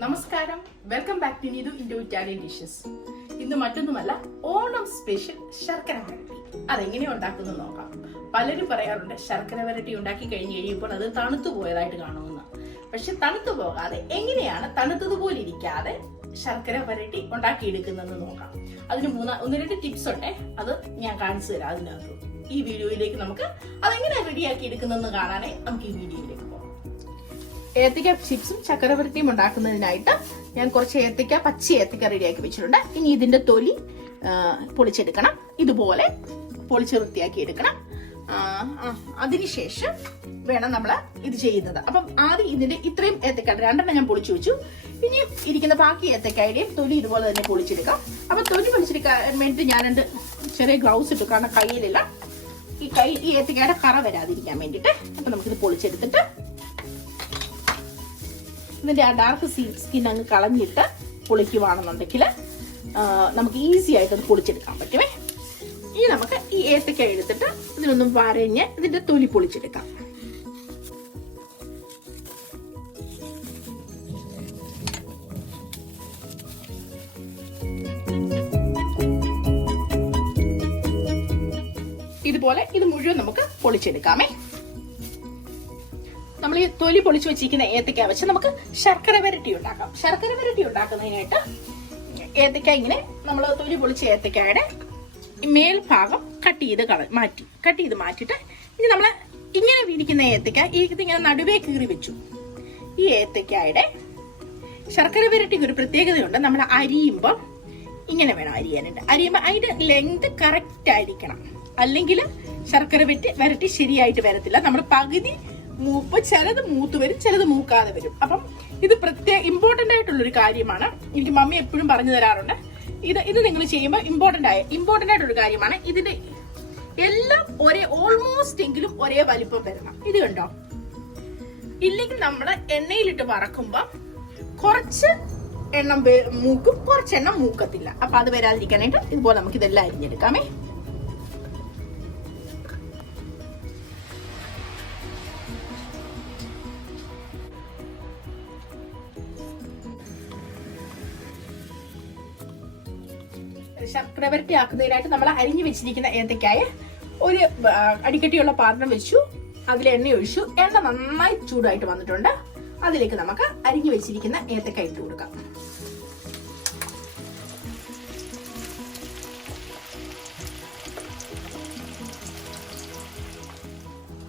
നമസ്കാരം, welcome back to Indo-Italian dishes. ഇന്ന് മറ്റൊന്നുമല്ല, ഓണം സ്പെഷ്യൽ ശർക്കര വരട്ടി. അതെങ്ങനെയാണ് ഉണ്ടാക്കുന്നത് നോക്കാം. പലരും പറയാറുണ്ട് ശർക്കര വരട്ടി ഉണ്ടാക്കി കഴിഞ്ഞ് കഴിയുമ്പോൾ അത് തണുത്തു പോയതായിട്ട് കാണുമെന്ന്. പക്ഷെ തണുത്തു പോകാതെ എങ്ങനെയാണ് തണുത്തതുപോലെ ഇരിക്കാതെ ശർക്കര വരട്ടി ഉണ്ടാക്കിയെടുക്കുന്നതെന്ന് നോക്കാം. അതിന് ഒന്ന് രണ്ട് ടിപ്സ് ഉണ്ട്, അത് ഞാൻ കാണിച്ചു തരാം. അതിനകത്ത് ഈ വീഡിയോയിലേക്ക് നമുക്ക് അതെങ്ങനെയാണ് റെഡിയാക്കി എടുക്കുന്നതെന്ന് കാണാനേ നമുക്ക് ഈ വീഡിയോയിലേക്ക് പോകാം. ഏത്തക്ക ചിപ്സും ചക്കര വരട്ടിയും ഉണ്ടാക്കുന്നതിനായിട്ട് ഞാൻ കുറച്ച് ഏത്തക്ക, പച്ച ഏത്തക്ക റെഡിയാക്കി വെച്ചിട്ടുണ്ട്. ഇനി ഇതിന്റെ തൊലി പൊളിച്ചെടുക്കണം. ഇതുപോലെ പൊളിച്ച് വൃത്തിയാക്കി എടുക്കണം. അതിനുശേഷം വേണം നമ്മൾ ഇത് ചെയ്യുന്നത്. അപ്പം ആദ്യം ഇതിന്റെ ഇത്രയും ഏത്തക്ക രണ്ടെണ്ണം ഞാൻ പൊളിച്ചു വെച്ചു. ഇനി ഇരിക്കുന്ന ബാക്കി ഏത്തക്കായുടെയും തൊലി ഇതുപോലെ തന്നെ പൊളിച്ചെടുക്കാം. അപ്പൊ തൊലി പൊളിച്ചെടുക്കാൻ വേണ്ടിയിട്ട് ഞാൻ രണ്ട് ചെറിയ ഗ്ലൗസ് ഇട്ടു, കാരണം കയ്യിലില്ല. ഈ ഏത്തക്കായുടെ കറ വരാതിരിക്കാൻ വേണ്ടിയിട്ട്. അപ്പൊ നമുക്കിത് പൊളിച്ചെടുത്തിട്ട് ഇതിന്റെ ആ ഡാർക്ക് സ്കിൻ അങ്ങ് കളഞ്ഞിട്ട് പൊളിക്കുവാണെന്നുണ്ടെങ്കിൽ നമുക്ക് ഈസി ആയിട്ട് അത് പൊളിച്ചെടുക്കാൻ പറ്റുമേ. ഇനി നമുക്ക് ഈ ഏത്തക്ക എടുത്തിട്ട് ഇതിനൊന്നും വരഞ്ഞ് ഇതിന്റെ തൊലി പൊളിച്ചെടുക്കാം. ഇതുപോലെ ഇത് മുഴുവൻ നമുക്ക് പൊളിച്ചെടുക്കാമേ. നമ്മൾ ഈ തൊലി പൊളിച്ചു വെച്ചിരിക്കുന്ന ഏത്തക്ക വെച്ച് നമുക്ക് ശർക്കര വരട്ടി ഉണ്ടാക്കാം. ശർക്കര വരട്ടി ഉണ്ടാക്കുന്നതിനായിട്ട് ഏത്തക്ക ഇങ്ങനെ നമ്മൾ തൊലി പൊളിച്ച ഏത്തക്കയുടെ മേൽഭാഗം കട്ട് ചെയ്ത് മാറ്റിയിട്ട് ഇനി നമ്മൾ ഇങ്ങനെ വിരിക്കുന്ന ഏത്തക്ക ഇങ്ങനെ നടുവേ കീറി വെച്ചു. ഈ ഏത്തക്കയുടെ ശർക്കര വരട്ടിക്ക് ഒരു പ്രത്യേകതയുണ്ട്. നമ്മൾ അരിയുമ്പോൾ ഇങ്ങനെ വേണം അരിയാനുണ്ട്. അരിയുമ്പോൾ അതിന്റെ ലെങ്ത് കറക്റ്റ് ആയിരിക്കണം, അല്ലെങ്കിൽ ശർക്കര വരട്ടി ശരിയായിട്ട് വരത്തില്ല. നമ്മൾ പകുതി മൂപ്പ്, ചിലത് മൂത്ത് വരും, ചിലത് മൂക്കാതെ വരും. അപ്പം ഇത് ഇമ്പോർട്ടന്റ് ആയിട്ടുള്ളൊരു കാര്യമാണ്. എനിക്ക് മമ്മി എപ്പോഴും പറഞ്ഞു തരാറുണ്ട്. ഇത് നിങ്ങൾ ചെയ്യുമ്പോൾ ഇമ്പോർട്ടന്റ് ആയിട്ടുള്ളൊരു കാര്യമാണ്. ഇതിന്റെ എല്ലാം ഓൾമോസ്റ്റ് എങ്കിലും ഒരേ വലിപ്പം വരണം. ഇത് കണ്ടോ? ഇല്ലെങ്കിൽ നമ്മൾ എണ്ണയിലിട്ട് വറക്കുമ്പോ കുറച്ച് എണ്ണം മൂക്കും, കുറച്ചെണ്ണം മൂക്കത്തില്ല. അപ്പൊ അത് വരാതിരിക്കാനായിട്ട് ഇതുപോലെ നമുക്ക് ഇതെല്ലാം അരിഞ്ഞെടുക്കാമേ. ശർക്കര വരട്ടി ആക്കുന്നതിനായിട്ട് നമ്മൾ അരിഞ്ഞു വെച്ചിരിക്കുന്ന ഏത്തക്കായ ഒരു അടിക്കട്ടിയുള്ള പാത്രം വെച്ചു. അതിൽ എണ്ണ ഒഴിച്ചു. എണ്ണ നന്നായി ചൂടായിട്ട് വന്നിട്ടുണ്ട്. അതിലേക്ക് നമുക്ക് അരിഞ്ഞു വെച്ചിരിക്കുന്ന ഏത്തക്ക ഇട്ട് കൊടുക്കാം.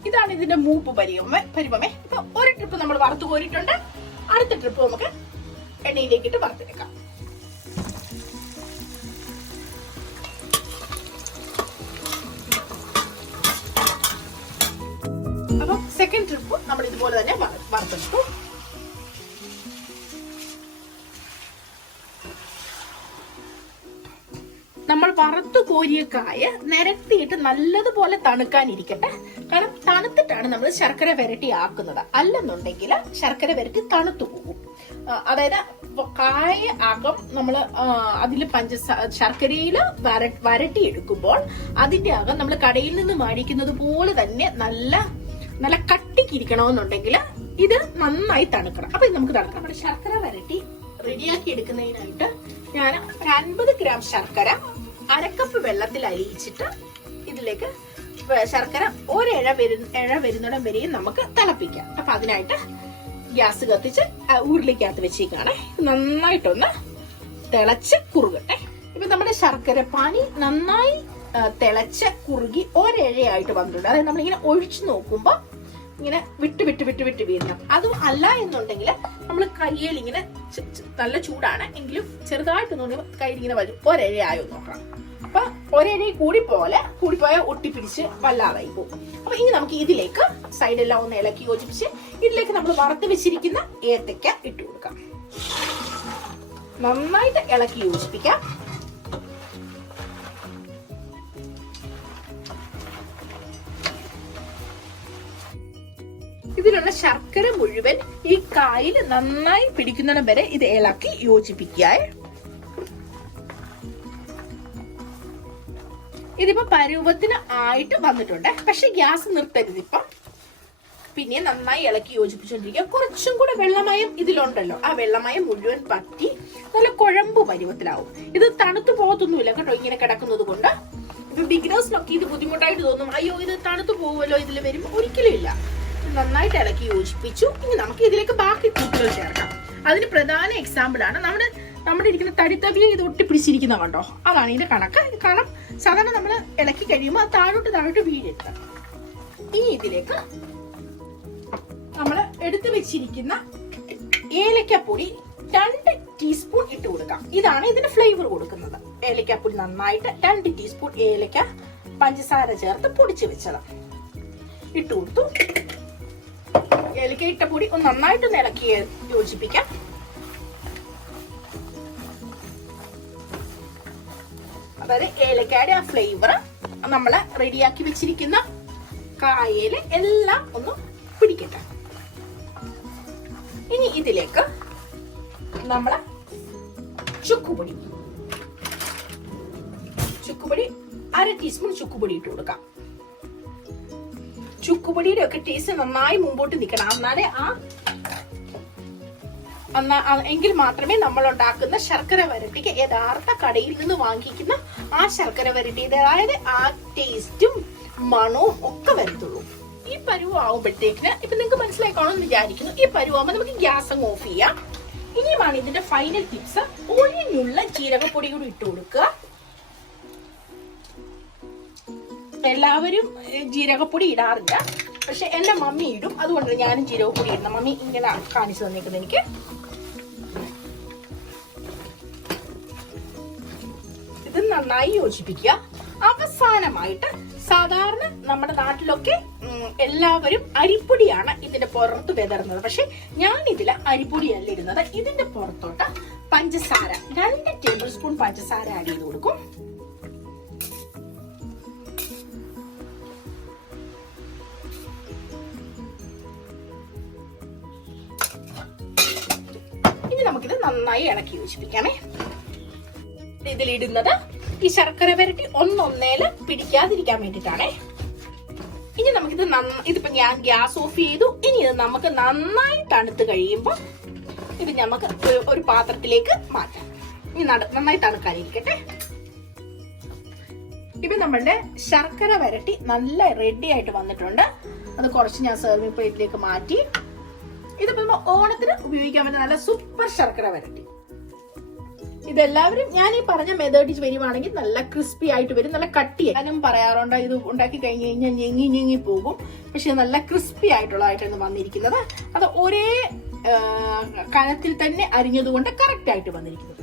ഇതാണ് ഇതിന്റെ മൂപ്പ് പരിവമേ. ഇപ്പൊ ഒരു ട്രിപ്പ് നമ്മൾ വറുത്ത് കോരിട്ടുണ്ട്. അടുത്ത ട്രിപ്പ് നമുക്ക് എണ്ണയിലേക്ക് ഇട്ട് വറുത്തെടുക്കാം. അപ്പം സെക്കൻഡ് ട്രിപ്പ് നമ്മൾ ഇതുപോലെ തന്നെ വറുത്തെടുത്തു. നമ്മൾ വറുത്തു കോരിയ കായ നിരത്തിയിട്ട് നല്ലതുപോലെ തണുക്കാനിരിക്കട്ടെ. കാരണം തണുത്തിട്ടാണ് നമ്മൾ ശർക്കര വരട്ടി ആക്കുന്നത്. അല്ലെന്നുണ്ടെങ്കിൽ ശർക്കര വരട്ടി തണുത്തു പോകും. അതായത് കായ അകം നമ്മൾ അതിൽ ശർക്കരയിൽ വരട്ടി എടുക്കുമ്പോൾ അതിന്റെ അകം നമ്മൾ കടയിൽ നിന്ന് മേടിക്കുന്നത് പോലെ തന്നെ നല്ല കട്ടിക്കിരിക്കണമെന്നുണ്ടെങ്കിൽ ഇത് നന്നായി തണുക്കണം. അപ്പൊ ഇത് നമുക്ക് തണുക്കണം. നമ്മുടെ ശർക്കര വരട്ടി റെഡിയാക്കി എടുക്കുന്നതിനായിട്ട് ഞാൻ 50 ഗ്രാം ശർക്കര അരക്കപ്പ് വെള്ളത്തിൽ അലിയിച്ചിട്ട് ഇതിലേക്ക് ശർക്കര ഒരെഴ വരുന്നിടം വരെയും നമുക്ക് തിളപ്പിക്കാം. അപ്പൊ അതിനായിട്ട് ഗ്യാസ് കത്തിച്ച് ഉരുളിക്കകത്ത് വെച്ചേക്കാണ്. നന്നായിട്ടൊന്ന് തിളച്ച് കുറുകട്ടെ. ഇപ്പൊ നമ്മുടെ ശർക്കര പാനി നന്നായി തിളച്ച് കുറുകി ഒരെഴയായിട്ട് വന്നിട്ടുണ്ട്. അതായത് നമ്മളിങ്ങനെ ഒഴിച്ചു നോക്കുമ്പോ ഇങ്ങനെ വിട്ട് വീഴണം. അതും അല്ല എന്നുണ്ടെങ്കിൽ നമ്മൾ കയ്യിൽ ഇങ്ങനെ നല്ല ചൂടാണ് എങ്കിലും ചെറുതായിട്ടൊന്നും കയ്യിൽ ഇങ്ങനെ വരും. ഒരെഴയായോ നോക്കണം. അപ്പൊ ഒരെഴ കൂടിപ്പോയാൽ ഒട്ടിപ്പിടിച്ച് വല്ലാതായി പോകും. അപ്പൊ ഇനി നമുക്ക് ഇതിലേക്ക് സൈഡെല്ലാം ഒന്ന് ഇളക്കി യോജിപ്പിച്ച് ഇതിലേക്ക് നമ്മൾ വറുത്ത് വെച്ചിരിക്കുന്ന ഏത്തക്ക ഇട്ട് കൊടുക്കാം. നന്നായിട്ട് ഇളക്കി യോജിപ്പിക്കാം. ഇതിലുള്ള ശർക്കര മുഴുവൻ ഈ കായിൽ നന്നായി പിടിക്കുന്നിടം വരെ ഇത് ഇളക്കി യോജിപ്പിക്കുക. ഇതിപ്പോ പരുവത്തിന് ആയിട്ട് വന്നിട്ടുണ്ട്. പക്ഷെ ഗ്യാസ് നിർത്തരുത്. ഇപ്പം പിന്നെ നന്നായി ഇളക്കി യോജിപ്പിച്ചുകൊണ്ടിരിക്കുക. കുറച്ചും കൂടെ വെള്ളമയം ഇതിലുണ്ടല്ലോ, ആ വെള്ളമയം മുഴുവൻ പറ്റി നല്ല കുഴമ്പ് പരുവത്തിലാവും. ഇത് തണുത്തു പോകത്തൊന്നുമില്ല കേട്ടോ ഇങ്ങനെ കിടക്കുന്നത് കൊണ്ട്. ഇപ്പൊ ബിഗിനേഴ്സിനൊക്കെ ഇത് ബുദ്ധിമുട്ടായിട്ട് തോന്നും, അയ്യോ ഇത് തണുത്തു പോകുമല്ലോ ഇതിൽ വരുമ്പോൾ. ഒരിക്കലും ഇല്ല. നന്നായിട്ട് ഇളക്കി യോജിപ്പിച്ചു. ഇനി നമുക്ക് ഇതിലേക്ക് ബാക്കി കൂട്ടുകൾ ചേർക്കാം. അതിന് പ്രധാന എക്സാമ്പിൾ ആണ് നമ്മുടെ ഇരിക്കുന്ന തടിത്തവിയെ ഇത് ഒട്ടിപ്പിടിച്ചിരിക്കുന്ന കണ്ടോ, അതാണ് ഇതിന്റെ കണക്ക്. ഇത് കാരണം സാധാരണ നമ്മൾ ഇളക്കി കഴിയുമ്പോൾ അത് താഴോട്ട് വീഴരുത്. ഇനി ഇതിലേക്ക് നമ്മൾ എടുത്തു വെച്ചിരിക്കുന്ന ഏലക്കപ്പൊടി 2 ടീസ്പൂൺ ഇട്ട് കൊടുക്കാം. ഇതാണ് ഇതിന്റെ ഫ്ലേവർ കൊടുക്കുന്നത്. ഏലക്കപ്പൊടി നന്നായിട്ട് 2 ടീസ്പൂൺ ഏലക്ക പഞ്ചസാര ചേർത്ത് പൊടിച്ചു വെച്ചത് ഇട്ട് കൊടുത്തു. ഏലക്ക ഇട്ട പൊടി ഒന്ന് നന്നായിട്ട് ഇളക്കി യോജിപ്പിക്കാം. അതായത് ഏലക്കയുടെ ആ ഫ്ലേവർ നമ്മള് റെഡിയാക്കി വെച്ചിരിക്കുന്ന കായയില് എല്ലാം ഒന്ന് പിടിക്കട്ടെ. ഇനി ഇതിലേക്ക് നമ്മള് ചുക്കുപൊടി 1/2 ടീസ്പൂൺ ചുക്കുപൊടി ഇട്ട് കൊടുക്കാം. ചുക്കുപൊടിയുടെ ഒക്കെ ടേസ്റ്റ് നന്നായി മുമ്പോട്ട് നിൽക്കണം. എങ്കിൽ മാത്രമേ നമ്മൾ ഉണ്ടാക്കുന്ന ശർക്കര വരട്ടിക്ക് യഥാർത്ഥ കടയിൽ നിന്ന് വാങ്ങിക്കുന്ന ആ ശർക്കര വരട്ടിയുടേതായത് ആ ടേസ്റ്റും മണവും ഒക്കെ വരത്തുള്ളൂ. ഈ പരുവാകുമ്പോഴത്തേക്കിന് ഇപ്പൊ നിങ്ങൾക്ക് മനസ്സിലായിക്കോണമെന്ന് വിചാരിക്കുന്നു. ഈ പരുവാകുമ്പോൾ നമുക്ക് ഗ്യാസ് അങ്ങ് ഓഫ് ചെയ്യാം. ഇനിയുമാണ് ഇതിന്റെ ഫൈനൽ ടിപ്സ്. ഒഴിഞ്ഞുള്ള ജീരകപ്പൊടി കൂടി ഇട്ട് കൊടുക്കുക. എല്ലാവരും ജീരകപ്പൊടി ഇടാറില്ല, പക്ഷെ എന്റെ മമ്മി ഇടും. അതുകൊണ്ട് ഞാനും ജീരകപ്പൊടി ഇടുന്ന. മമ്മി ഇങ്ങനെ കാണിച്ചു തന്നിരിക്കുന്നത് എനിക്ക്. ഇത് നന്നായി യോജിപ്പിക്കുക. അവസാനമായിട്ട് സാധാരണ നമ്മുടെ നാട്ടിലൊക്കെ എല്ലാവരും അരിപ്പൊടിയാണ് ഇതിന്റെ പുറത്ത് വിതറുന്നത്. പക്ഷെ ഞാൻ ഇതില് അരിപ്പൊടിയല്ല ഇടുന്നത്. ഇതിന്റെ പുറത്തോട്ട് പഞ്ചസാര 2 ടേബിൾ സ്പൂൺ പഞ്ചസാര ആഡ് ചെയ്ത് കൊടുക്കും. ഇനി നമുക്കിത് നന്നായി ഇളക്കി യോജിപ്പിക്കാമേ. ഇതിലിടുന്നത് ഈ ശർക്കര വരട്ടി ഒന്നൊന്നേല് പിടിക്കാതിരിക്കാൻ വേണ്ടിട്ടാണേ. ഇനി നമുക്കിത് ഇതിപ്പോ ഞാൻ ഗ്യാസ് ഓഫ് ചെയ്തു. ഇനി ഇത് നമുക്ക് നന്നായി തണുത്ത് കഴിയുമ്പോൾ ഇത് നമുക്ക് ഒരു പാത്രത്തിലേക്ക് മാറ്റാം. ഇനി നന്നായി തണുക്കാനിരിക്കട്ടെ. ഇപ്പൊ നമ്മളുടെ ശർക്കര വരട്ടി നല്ല റെഡി ആയിട്ട് വന്നിട്ടുണ്ട്. അത് കുറച്ച് ഞാൻ സെർവിംഗ് പ്ലേറ്റിലേക്ക് മാറ്റി. ഇതിപ്പോ ഓണത്തിന് ഉപയോഗിക്കാൻ പറ്റുന്ന നല്ല സൂപ്പർ ശർക്കര വരട്ടി. ഇതെല്ലാവരും ഞാൻ ഈ പറഞ്ഞ മെത്തേഡിൽ വരുവാണെങ്കിൽ നല്ല ക്രിസ്പി ആയിട്ട് വരും. നല്ല കട്ടിയായി. ഞാനും പറയാറുണ്ട് ഇത് ഉണ്ടാക്കി കഴിഞ്ഞ് കഴിഞ്ഞാൽ ഞെങ്ങി പോകും. പക്ഷെ നല്ല ക്രിസ്പി ആയിട്ടുള്ളതായിട്ടാണ് വന്നിരിക്കുന്നത്. അത് ഒരേ കനത്തിൽ തന്നെ അരിഞ്ഞതുകൊണ്ട് കറക്റ്റ് ആയിട്ട് വന്നിരിക്കുന്നത്.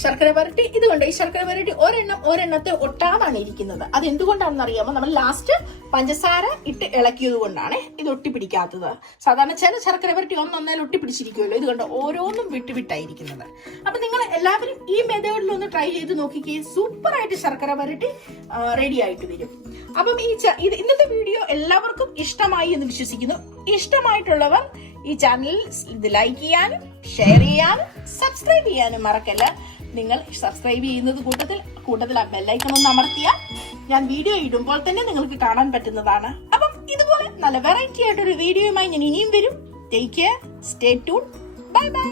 ശർക്കര വരട്ടി ഇതുകൊണ്ട് ഈ ശർക്കര വരട്ടി ഒരെണ്ണത്തെ ഒട്ടാതാണ് ഇരിക്കുന്നത്. അത് എന്തുകൊണ്ടാണെന്ന് അറിയാമോ? നമ്മൾ ലാസ്റ്റ് പഞ്ചസാര ഇട്ട് ഇളക്കിയത് കൊണ്ടാണ് ഇത് ഒട്ടിപ്പിടിക്കാത്തത്. സാധാരണ ചില ശർക്കര വരട്ടി ഒന്നൊന്നേൽ ഒട്ടിപ്പിടിച്ചിരിക്കുമല്ലോ. ഇതുകൊണ്ട് ഓരോന്നും വിട്ടായിരിക്കുന്നത്. അപ്പൊ നിങ്ങൾ എല്ലാവരും ഈ മെത്തേഡിൽ ഒന്ന് ട്രൈ ചെയ്ത് നോക്കിക്കേ. സൂപ്പർ ആയിട്ട് ശർക്കര വരട്ടി റെഡി ആയിട്ട് വരും. അപ്പം ഇന്നത്തെ വീഡിയോ എല്ലാവർക്കും ഇഷ്ടമായി എന്ന് വിശ്വസിക്കുന്നു. ഇഷ്ടമായിട്ടുള്ളവർ ഈ ചാനൽ ഇത് ലൈക്ക് ചെയ്യാനും ഷെയർ ചെയ്യാനും സബ്സ്ക്രൈബ് ചെയ്യാനും മറക്കല്ല. നിങ്ങൾ സബ്സ്ക്രൈബ് ചെയ്യുന്നത് കൂട്ടത്തിൽ ആ ബെല്ലൈക്കൺ ഒന്ന് അമർത്തിയാൽ ഞാൻ വീഡിയോ ഇടുമ്പോൾ തന്നെ നിങ്ങൾക്ക് കാണാൻ പറ്റുന്നതാണ്. അപ്പം ഇതുപോലെ നല്ല വെറൈറ്റി ആയിട്ടൊരു വീഡിയോയുമായി ഞാൻ ഇനിയും വരും. Take care, stay tune, bye bye.